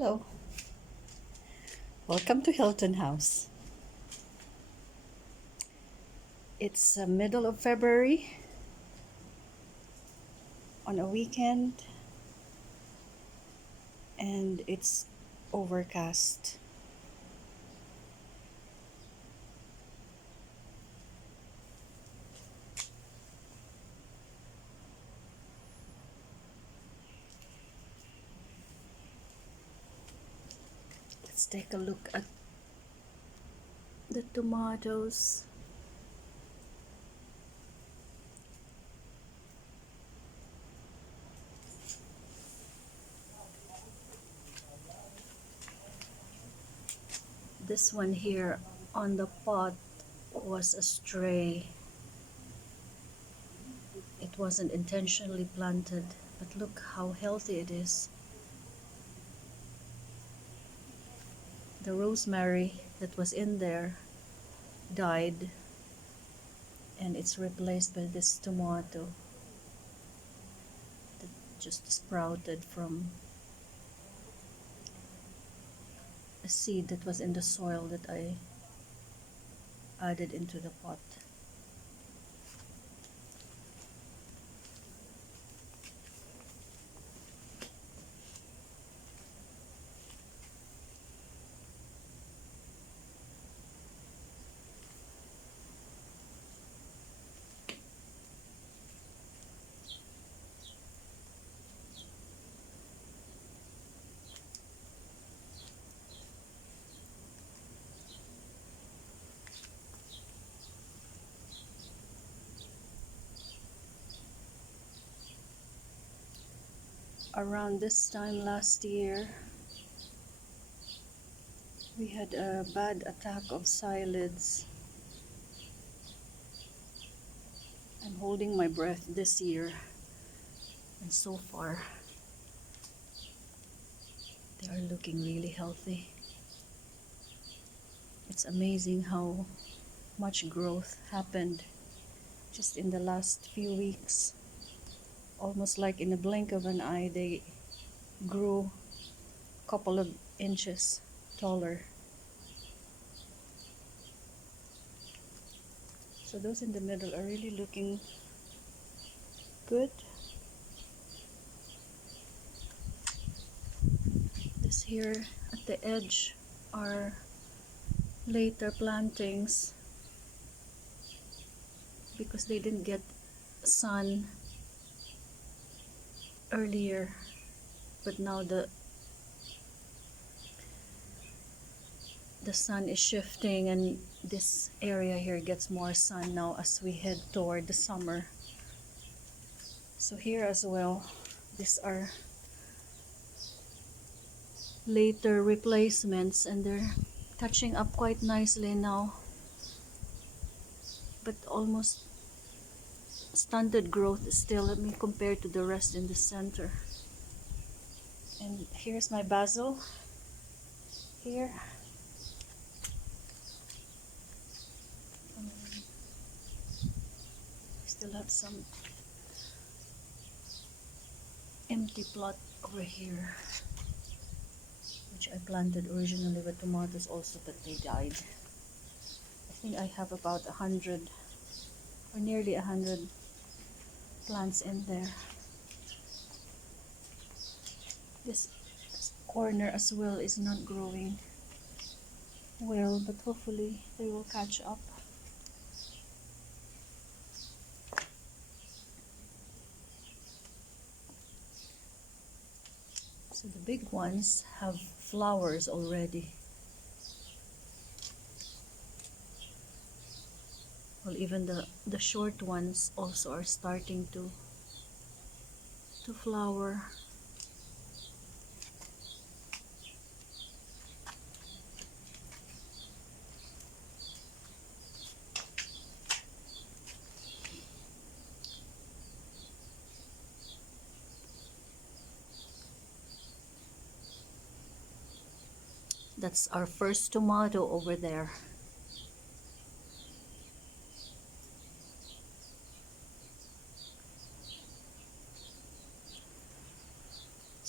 Hello, welcome to Hilton House. It's middle of February on a weekend and it's overcast. Let's take a look at the tomatoes. This one here on the pot was a stray. It wasn't intentionally planted, but look how healthy it is. The rosemary that was in there died and it's replaced by this tomato that just sprouted from a seed that was in the soil that I added into the pot. Around this time last year, we had a bad attack of psyllids. I'm holding my breath this year, and so far, they are looking really healthy. It's amazing how much growth happened just in the last few weeks. Almost like in a blink of an eye, they grew a couple of inches taller. So those in the middle are really looking good. This here at the edge are later plantings because they didn't get sun earlier, but now the sun is shifting and this area here gets more sun now as we head toward the summer. So here as well, these are later replacements and they're catching up quite nicely now, but almost stunted growth still, let me compare to the rest in the center. And here's my basil here. Still have some empty plot over here which I planted originally with tomatoes also, but they died. I think I have about 100 or nearly 100 plants in there. This corner as well is not growing well, but hopefully they will catch up. So the big ones have flowers already. Well, even the short ones also are starting to flower. That's our first tomato over there.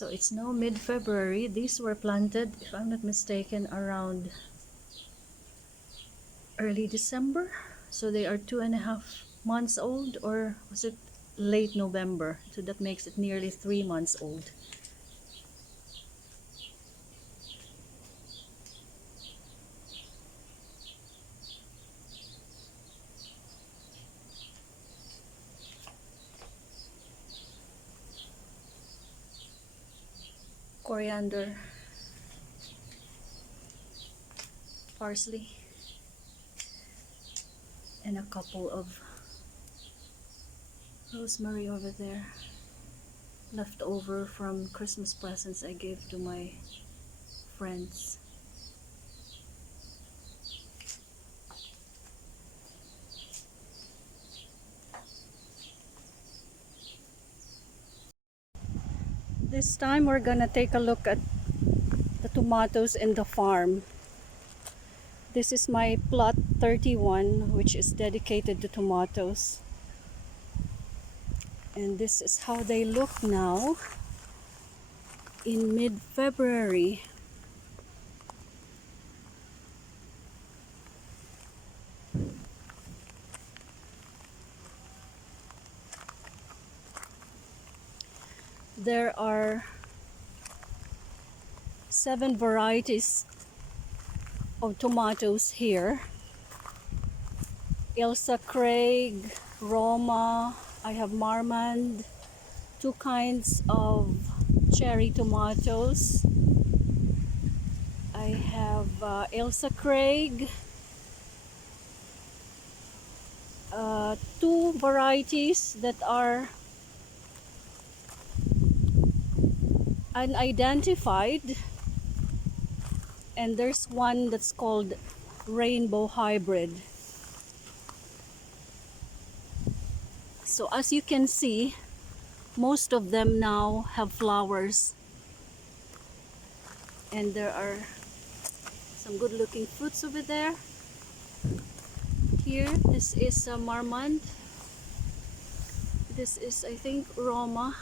So it's now mid-February. These were planted, if I'm not mistaken, around early December. So they are 2.5 months old, or was it late November? So that makes it nearly 3 months old. Coriander, parsley, and a couple of rosemary over there, left over from Christmas presents I gave to my friends. This time we're gonna take a look at the tomatoes in the farm. This is my plot 31, which is dedicated to tomatoes. And this is how they look now in mid-February. There are 7 varieties of tomatoes here. Ailsa Craig, Roma, I have Marmande, 2 kinds of cherry tomatoes. I have Ailsa Craig, 2 varieties that are unidentified, and there's one that's called Rainbow Hybrid. So as you can see, most of them now have flowers, and there are some good looking fruits over there. Here, this is Marmande. This is, I think, Roma.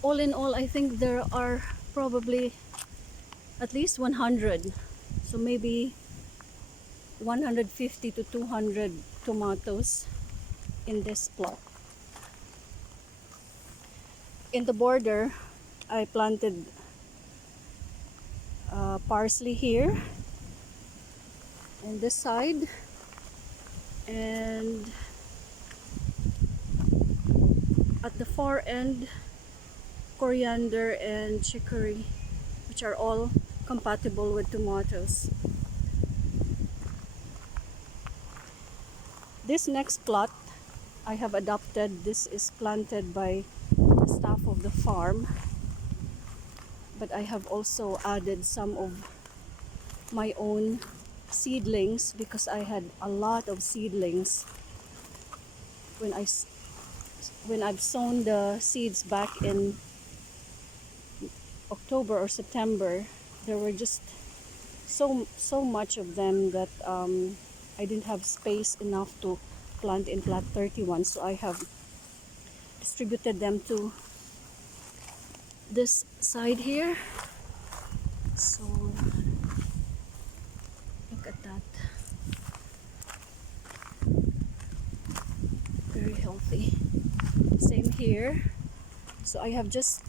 All in all, I think there are probably at least 100, so maybe 150 to 200 tomatoes in this plot. In the border, I planted parsley here and this side, and at the far end, coriander and chicory, which are all compatible with tomatoes. This next plot I have adopted. This is planted by the staff of the farm, but I have also added some of my own seedlings because I had a lot of seedlings when I've sown the seeds back in October or September. There were just so much of them that I didn't have space enough to plant in plot 31, so I have distributed them to this side here. So look at that, very healthy. Same here. So I have just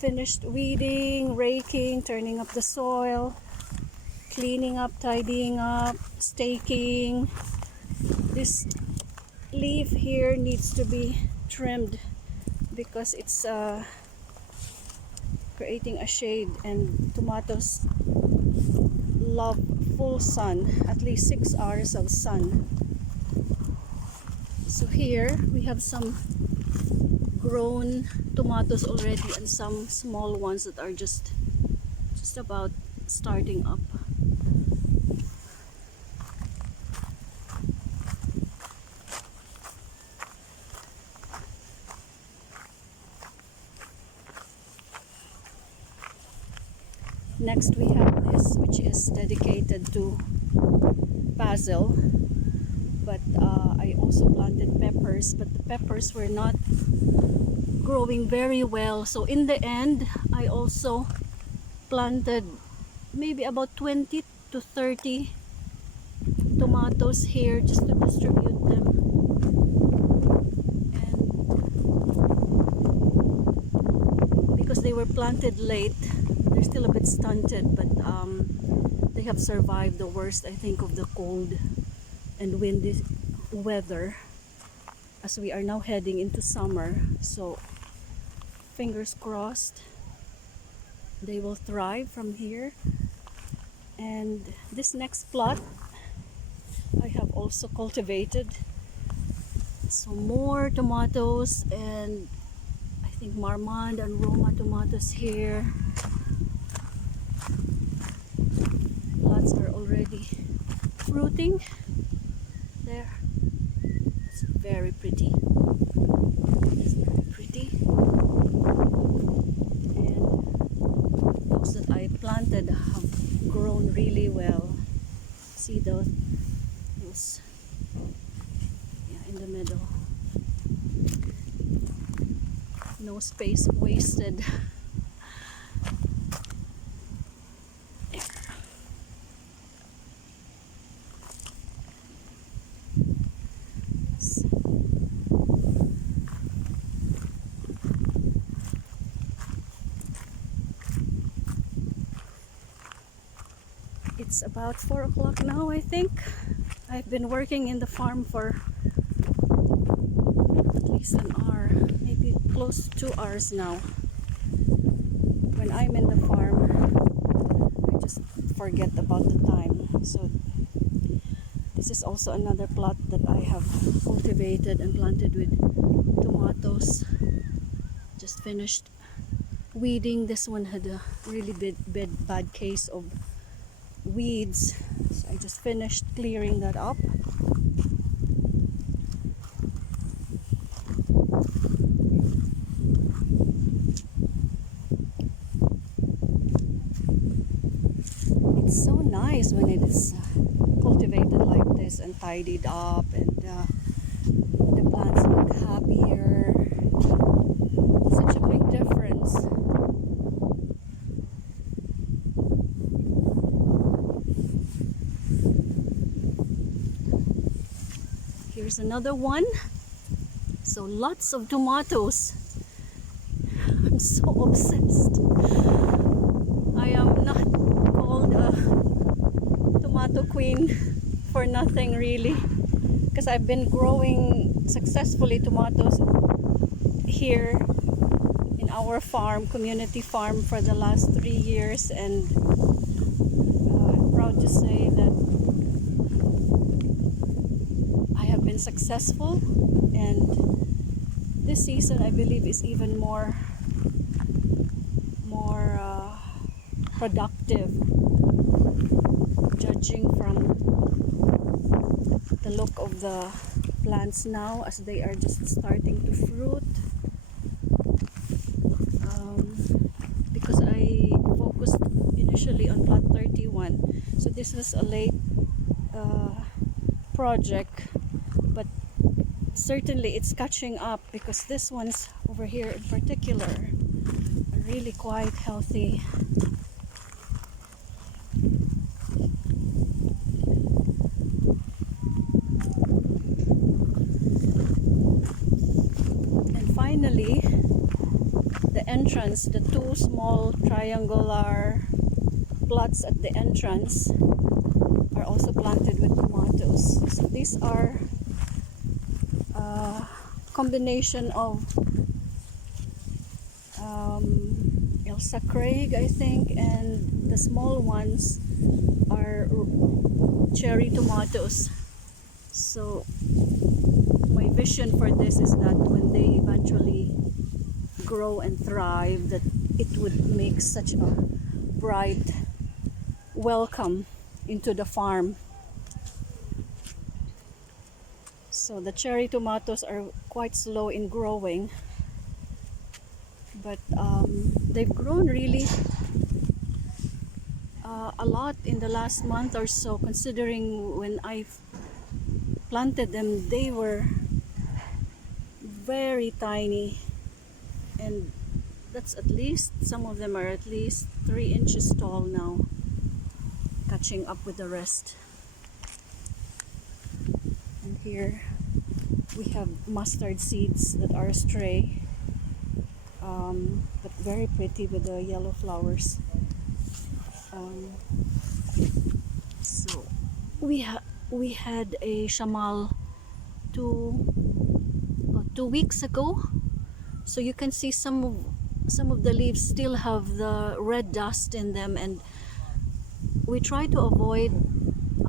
finished weeding, raking, turning up the soil, cleaning up, tidying up, staking. This leaf here needs to be trimmed because it's creating a shade, and tomatoes love full sun, at least 6 hours of sun. So here we have some grown tomatoes already and some small ones that are just about starting up. Next we have this, which is dedicated to basil, but I also planted peppers, but the peppers were not growing very well. So in the end, I also planted maybe about 20 to 30 tomatoes here just to distribute them. And because they were planted late, they're still a bit stunted, but they have survived the worst, I think, of the cold and windy weather as we are now heading into summer. So fingers crossed they will thrive from here. And this next plot I have also cultivated some more tomatoes, and I think Marmande and Roma tomatoes here. Lots are already fruiting there. It's very pretty. It's very pretty. And those that I planted have grown really well. See those in the middle. No space wasted. It's about 4 o'clock now, I think. I've been working in the farm for at least an hour, maybe close to 2 hours now. When I'm in the farm, I just forget about the time. So this is also another plot that I have cultivated and planted with tomatoes. Just finished weeding. This one had a really bad case of weeds, so I just finished clearing that up. It's so nice when it is cultivated like this and tidied up, and the plants look happier. Such a big difference. Here's another one. So lots of tomatoes. I'm so obsessed. I am not called a tomato queen for nothing, really, because I've been growing successfully tomatoes here in our farm, community farm, for the last 3 years, and I'm proud to say that successful, and this season I believe is even more productive, judging from the look of the plants now as they are just starting to fruit. Because I focused initially on plot 31, so this was a late project, but certainly it's catching up, because this one's over here in particular are really quite healthy. And finally, the entrance, the two small triangular plots at the entrance are also planted with tomatoes. So these are combination of Elsa Craig, I think, and the small ones are cherry tomatoes. So my vision for this is that when they eventually grow and thrive, that it would make such a bright welcome into the farm. So the cherry tomatoes are quite slow in growing, but they've grown really a lot in the last month or so, considering when I planted them they were very tiny. And that's at least, some of them are at least 3 inches tall now, catching up with the rest. And here we have mustard seeds that are stray, but very pretty with the yellow flowers. Um, so we had a shamal 2 weeks ago, so you can see some of the leaves still have the red dust in them, and we try to avoid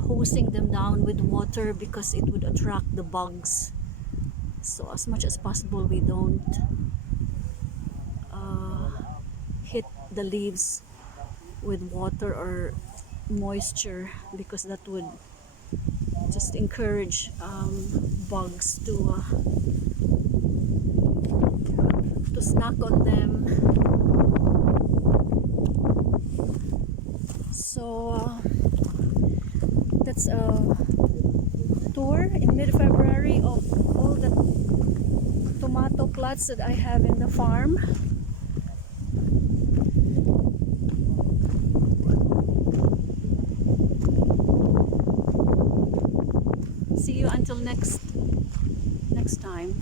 hosing them down with water because it would attract the bugs. So as much as possible we don't hit the leaves with water or moisture, because that would just encourage bugs to snack on them. So that's a tour in mid-February of all the tomato plots that I have in the farm. See you until next time.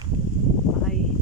Bye.